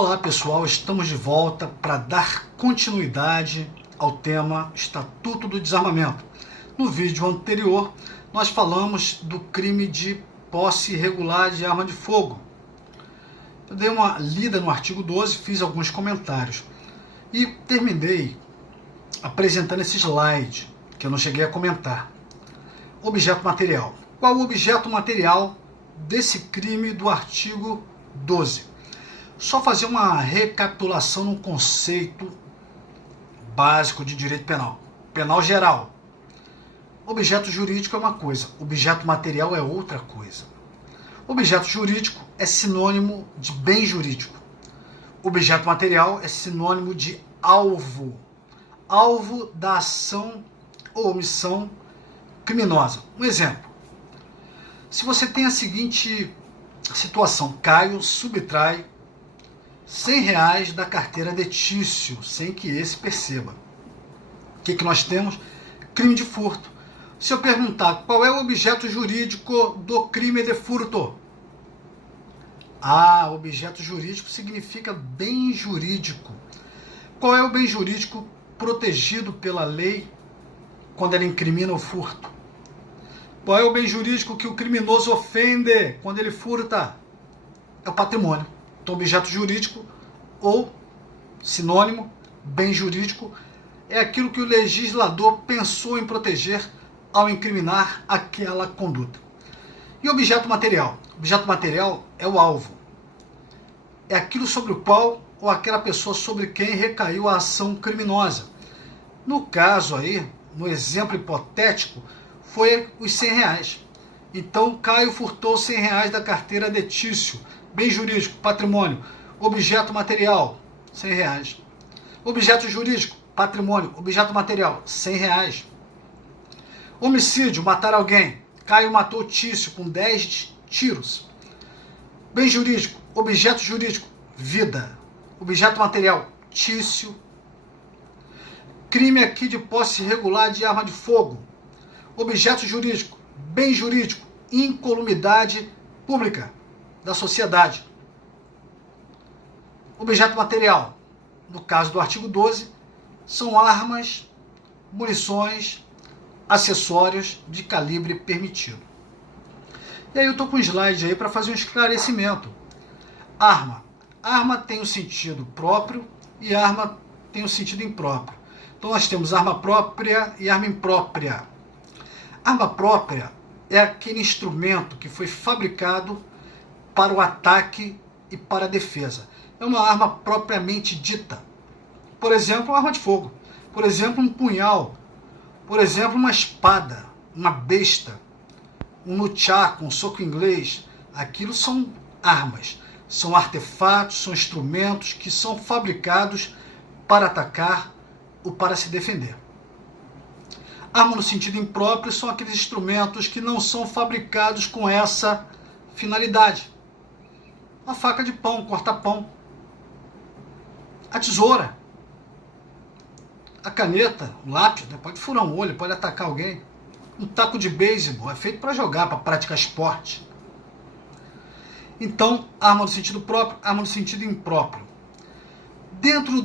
Olá pessoal, estamos de volta para dar continuidade ao tema Estatuto do Desarmamento. No vídeo anterior, nós falamos do crime de posse irregular de arma de fogo. Eu dei uma lida no artigo 12, fiz alguns comentários e terminei apresentando esse slide que eu não cheguei a comentar. Objeto material. Qual o objeto material desse crime do artigo 12? Só fazer uma recapitulação no conceito básico de direito penal. Penal geral. Objeto jurídico é uma coisa, objeto material é outra coisa. Objeto jurídico é sinônimo de bem jurídico. Objeto material é sinônimo de alvo. Alvo da ação ou omissão criminosa. Um exemplo. Se você tem a seguinte situação, Caio subtrai R$100 da carteira de Tício, sem que esse perceba. O que nós temos? Crime de furto. Se eu perguntar qual é o objeto jurídico do crime de furto? Objeto jurídico significa bem jurídico. Qual é o bem jurídico protegido pela lei quando ela incrimina o furto? Qual é o bem jurídico que o criminoso ofende quando ele furta? É o patrimônio. Então, objeto jurídico ou sinônimo, bem jurídico, é aquilo que o legislador pensou em proteger ao incriminar aquela conduta. E objeto material? Objeto material é o alvo. É aquilo sobre o qual ou aquela pessoa sobre quem recaiu a ação criminosa. No caso aí, no exemplo hipotético, foi os R$100. Então, Caio furtou R$100 da carteira de Tício. Bem jurídico, patrimônio. Objeto material, R$100. Objeto jurídico, patrimônio. Objeto material, R$100. Homicídio, matar alguém. Caio matou Tício com 10 tiros. Bem jurídico, objeto jurídico, vida. Objeto material, Tício. Crime aqui de posse irregular de arma de fogo. Objeto jurídico, bem jurídico, incolumidade pública da sociedade. Objeto material, no caso do artigo 12, são armas, munições, acessórios de calibre permitido. E aí eu estou com um slide aí para fazer um esclarecimento. Arma. Arma tem um sentido próprio e arma tem um sentido impróprio. Então nós temos arma própria e arma imprópria. Arma própria é aquele instrumento que foi fabricado para o ataque e para a defesa. É uma arma propriamente dita. Por exemplo, uma arma de fogo. Por exemplo, um punhal. Por exemplo, uma espada, uma besta, um nunchaku, um soco inglês. Aquilo são armas. São artefatos, são instrumentos que são fabricados para atacar ou para se defender. Arma no sentido impróprio são aqueles instrumentos que não são fabricados com essa finalidade. A faca de pão, corta-pão. A tesoura. A caneta, o lápis, pode furar um olho, pode atacar alguém. Um taco de beisebol é feito para jogar, para praticar esporte. Então, arma no sentido próprio, arma no sentido impróprio. Dentro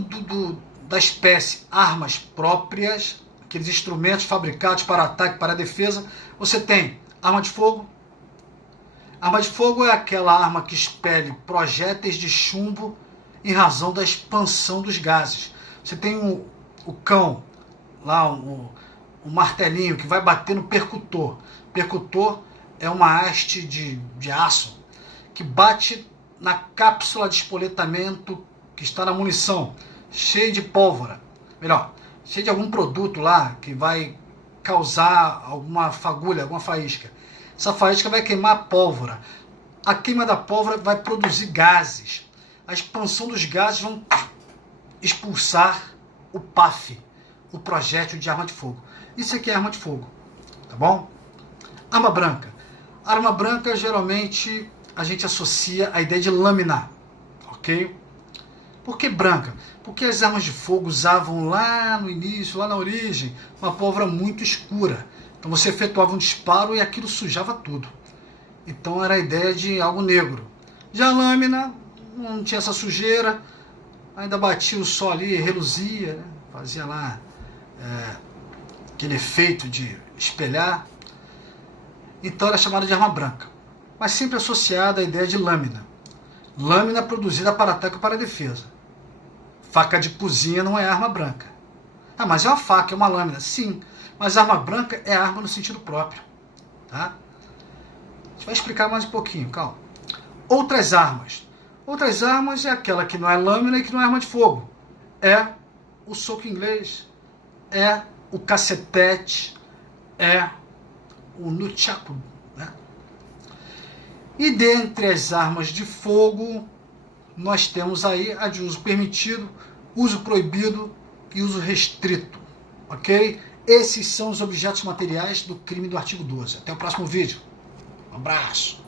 da espécie armas próprias, aqueles instrumentos fabricados para ataque, para defesa, você tem arma de fogo. Arma de fogo é aquela arma que expele projéteis de chumbo em razão da expansão dos gases. Você tem o cão, lá o martelinho que vai bater no percutor. Percutor é uma haste de aço que bate na cápsula de espoletamento que está na munição, cheia de pólvora. Melhor, cheio de algum produto lá que vai causar alguma fagulha, alguma faísca. Essa faísca vai queimar a pólvora. A queima da pólvora vai produzir gases. A expansão dos gases vão expulsar o PAF, o projétil de arma de fogo. Isso aqui é arma de fogo, tá bom? Arma branca. Arma branca, geralmente, a gente associa a ideia de lâmina, ok? Por que branca? Porque as armas de fogo usavam lá no início, lá na origem, uma pólvora muito escura. Então você efetuava um disparo e aquilo sujava tudo. Então era a ideia de algo negro. Já a lâmina não tinha essa sujeira, ainda batia o sol ali, reluzia, né? Fazia lá aquele efeito de espelhar. Então era chamada de arma branca, mas sempre associada à ideia de lâmina. Lâmina produzida para ataque ou para defesa. Faca de cozinha não é arma branca. Ah, mas é uma faca, é uma lâmina. Sim, mas arma branca é arma no sentido próprio. Tá? A gente vai explicar mais um pouquinho, calma. Outras armas. Outras armas é aquela que não é lâmina e que não é arma de fogo. É o soco inglês, é o cacetete, é o nunchaku, né? E dentre as armas de fogo, nós temos aí a de uso permitido, uso proibido e uso restrito, ok? Esses são os objetos materiais do crime do artigo 12. Até o próximo vídeo. Um abraço.